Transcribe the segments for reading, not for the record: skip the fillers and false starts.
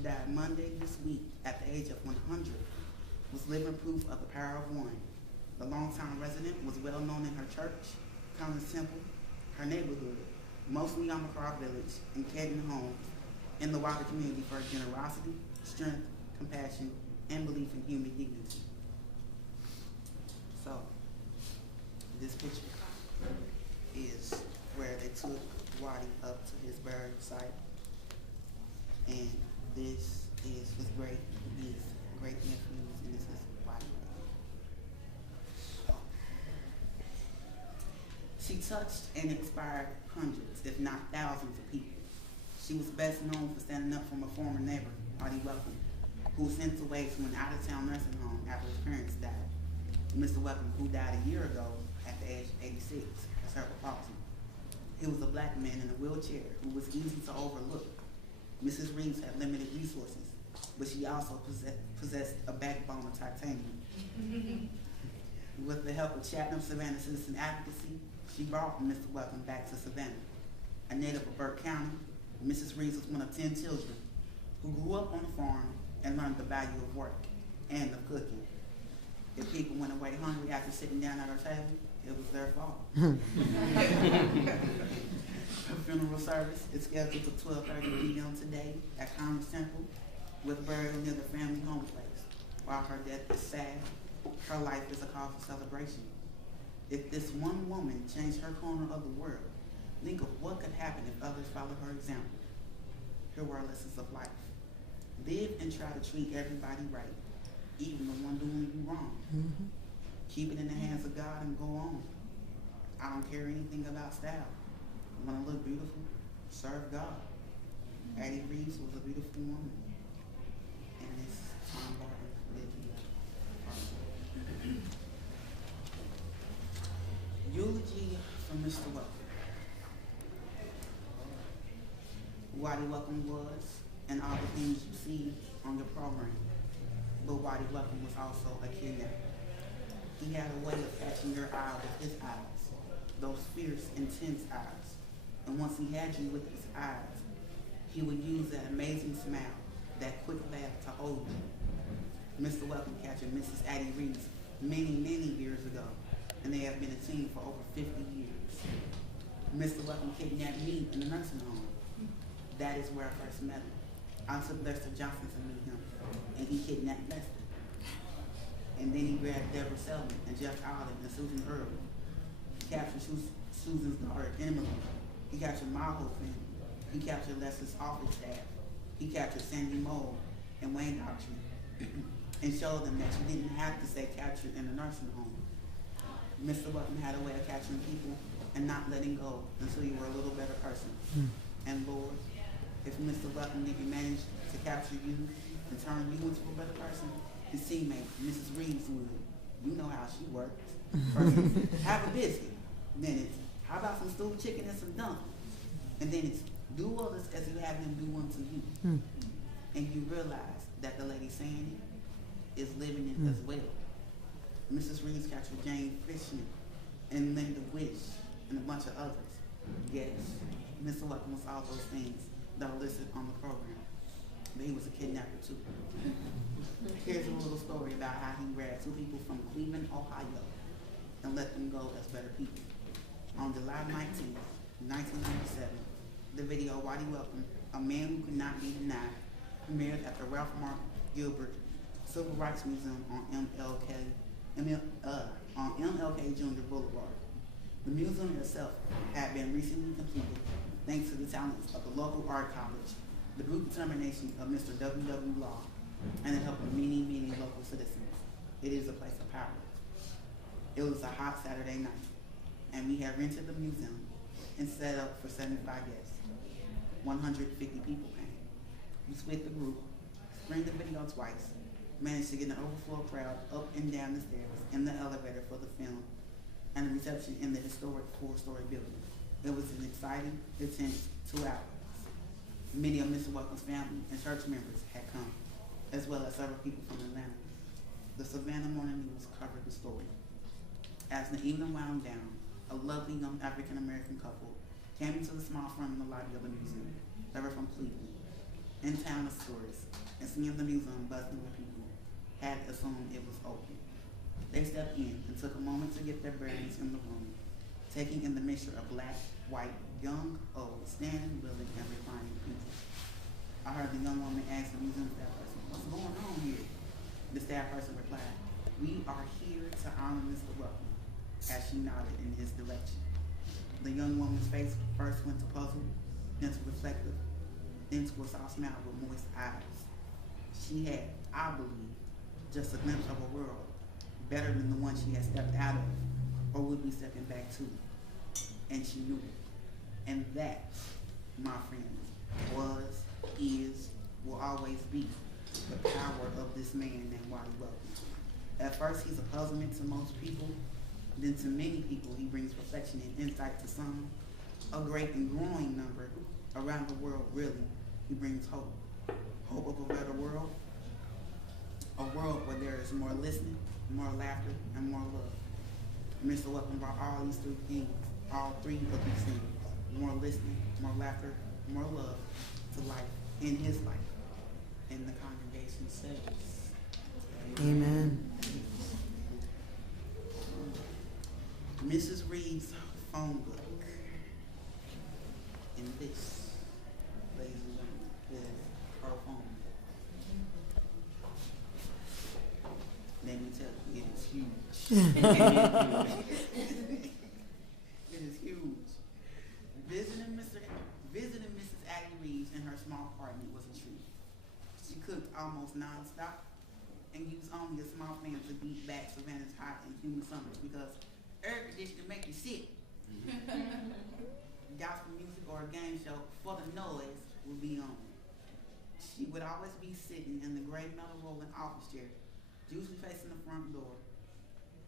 who died Monday this week at the age of 100, was living proof of the power of one. The longtime resident was well known in her church, Collins Temple, her neighborhood, mostly Yamacraw Village, and Canton Homes, in the wider community for her generosity, strength, compassion, and belief in human dignity. So, this picture is where they took Waddie up to his burial site, and this is his great nephews, and this is Waddie. So, she touched and inspired hundreds, if not thousands of people. She was best known for standing up for a former neighbor, Waddie Welcome, who was sent away to an out-of-town nursing home after his parents died. Mr. Welcome, who died a year ago at the age of 86, of cerebral palsy. He was a black man in a wheelchair who was easy to overlook. Mrs. Reeves had limited resources, but she also possessed a backbone of titanium. With the help of Chatham Savannah Citizen Advocacy, she brought Mr. Welcome back to Savannah. A native of Burke County, Mrs. Reeves was one of 10 children who grew up on the farm and learned the value of work and of cooking. If people went away hungry after sitting down at our table, it was their fault. Her funeral service is scheduled for 12:30 p.m. today at Collins Temple, with burial near the family home place. While her death is sad, her life is a cause for celebration. If this one woman changed her corner of the world, think of what could happen if others follow her example. Here were lessons of life. Live and try to treat everybody right, even the one doing you wrong. Keep it in the hands of God and go on. I don't care anything about style. You want to look beautiful? Serve God. Addie Reeves was a beautiful woman. And this Tom Barton lived here. Eulogy for Mr. Welcome. Waddie Welcome was, and all the things you see on your program. But Waddie Welcome was also a kidnapper. He had a way of catching your eye with his eyes, those fierce, intense eyes. And once he had you with his eyes, he would use that amazing smile, that quick laugh to hold you. Mr. Welcome captured Mrs. Addie Reeves many years ago, and they have been a team for over 50 years. Mr. Welcome kidnapped me in the nursing home. That is where I first met him. I took Lester Johnson to meet him, and he kidnapped Lester. And then he grabbed Deborah Selman and Jeff Allen and Susan Earl. He captured Susan's daughter, Emily. He captured my whole family. He captured Lester's office staff. He captured Sandy Moe and Wayne Autry and showed them that you didn't have to stay captured in a nursing home. Mr. Welcome had a way of capturing people and not letting go until you were a little better person. And Lord, if Mr. Welcome didn't manage to capture you and turn you into a better person, his teammate, Mrs. Reeves, would. You know how she works. First it's, have a biscuit. Then it's, how about some stewed chicken and some dumplings? And then it's, do others as you have them do unto you. And you realize that the lady saying it is living it as well. Mrs. Reeves captured Jane Fishman and Linda Wish and a bunch of others. Yes, Mr. Welcome was all those things that are listed on the program. But he was a kidnapper too. Here's a little story about how he grabbed two people from Cleveland, Ohio, and let them go as better people. On July 19th, 1997, the video Waddie Welcome, A Man Who Could Not Be Denied, premiered at the Ralph Mark Gilbert Civil Rights Museum on MLK Jr. Boulevard. The museum itself had been recently completed thanks to the talents of the local art college, the group determination of Mr. W.W. Law, and the help of many local citizens. It is a place of power. It was a hot Saturday night, and we had rented the museum and set up for 75 guests. 150 people came. We split the group, screened the video twice, managed to get an overflow crowd up and down the stairs in the elevator for the film, and the reception in the historic 4-story building. It was an exciting, intense 2 hours. Many of Mr. Welcome's family and church members had come, as well as several people from Atlanta. The Savannah Morning News covered the story. As the evening wound down, a lovely young African-American couple came into the small front in the lobby of the museum. They were from Cleveland. in town of tourists and seeing the museum buzzing with people had assumed it was open. They stepped in and took a moment to get their bearings in the room, taking in the mixture of black, white, young, old, standing, willing, and reclining people. I heard the young woman ask the museum staff person, "What's going on here?" The staff person replied, "We are here to honor Mr. Welcome," as she nodded in his direction. The young woman's face first went to puzzle, then to reflective, then to a soft smile with moist eyes. She had, I believe, just a glimpse of a world better than the one she had stepped out of or would be stepping back to. And she knew it. And that, my friends, was, is, will always be the power of this man named Waddie Welcome. At first, he's a puzzlement to most people. Then to many people, he brings reflection and insight to some. A great and growing number around the world, really. He brings hope. Hope of a better world. A world where there is more listening, more laughter, and more love. Mr. Welcome brought all these three things, all three of these things. More listening, more laughter, more love to life, in his life. And the congregation says, Amen. Mrs. Reed's phone book. And this, ladies and gentlemen, is her phone book. Let me tell you, it is huge. It is huge. Visiting Mrs. Addie Reeves in her small apartment was a treat. She cooked almost non-stop and used only a small fan to beat back Savannah's hot and humid summers because air conditioning make you sick. Gospel music or a game show for the noise would be on. She would always be sitting in the gray metal rolling office chair, usually facing the front door,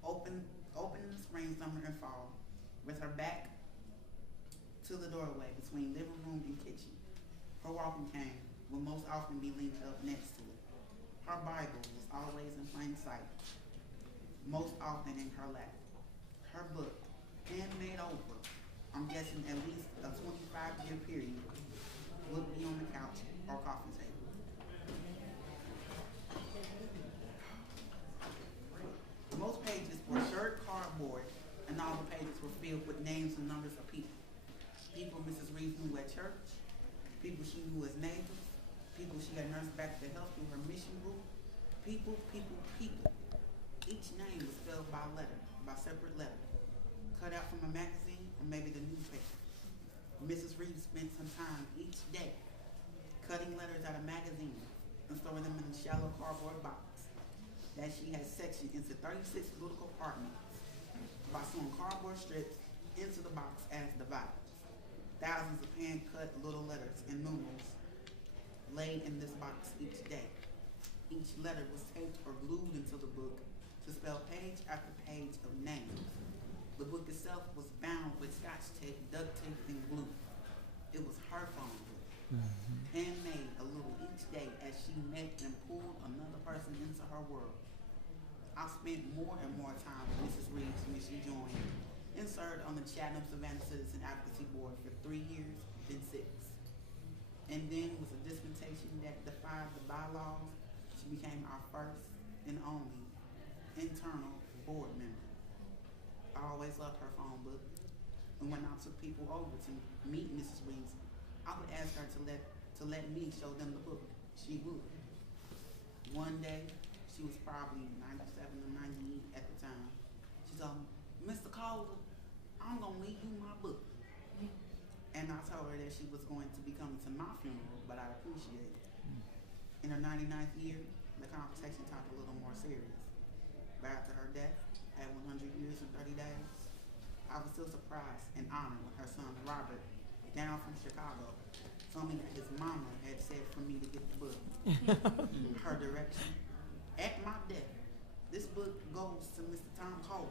open in the spring, summer, and fall, with her back to the doorway between living room and kitchen. Her walking cane would most often be leaned up next to it. Her Bible was always in plain sight, most often in her lap. Her book, handmade over, I'm guessing at least a 25-year period, would be on the couch or coffee table. Most pages were shirred cardboard, and all the pages were filled with names and numbers of people. People Mrs. Reeves knew at church, people she knew as neighbors, people she had nursed back to health through her mission group. People. Each name was spelled by letter, by separate letter, cut out from a magazine or maybe the newspaper. Mrs. Reeves spent some time each day cutting letters out of magazines and storing them in a shallow cardboard box that she had sectioned into 36 little compartments by sewing cardboard strips into the box as dividers. Thousands of hand-cut little letters and numerals laid in this box each day. Each letter was taped or glued into the book to spell page after page of names. The book itself was bound with Scotch tape, duct tape, and glue. It was her phone book, handmade a little each day as she met and pulled another person into her world. I spent more and more time with Mrs. Reeves when she joined and served on the Chatham-Savannah Citizen Advocacy Board for 3 years, then 6. And then with a dispensation that defied the bylaws, she became our first and only internal board member. I always loved her phone book, and when I took people over to meet Mrs. Reeves, I would ask her to let me show them the book. She would. One day, she was probably 97 or 98 at the time. She told me, "Mr. Calder, I'm gonna leave you my book." And I told her that she was going to be coming to my funeral, but I appreciate it. In her 99th year, the conversation turned a little more serious. But after her death, at 100 years and 30 days, I was still surprised and honored when her son Robert, down from Chicago, told me that his mama had said for me to get the book. Her direction. At my death, this book goes to Mr. Tom Cole.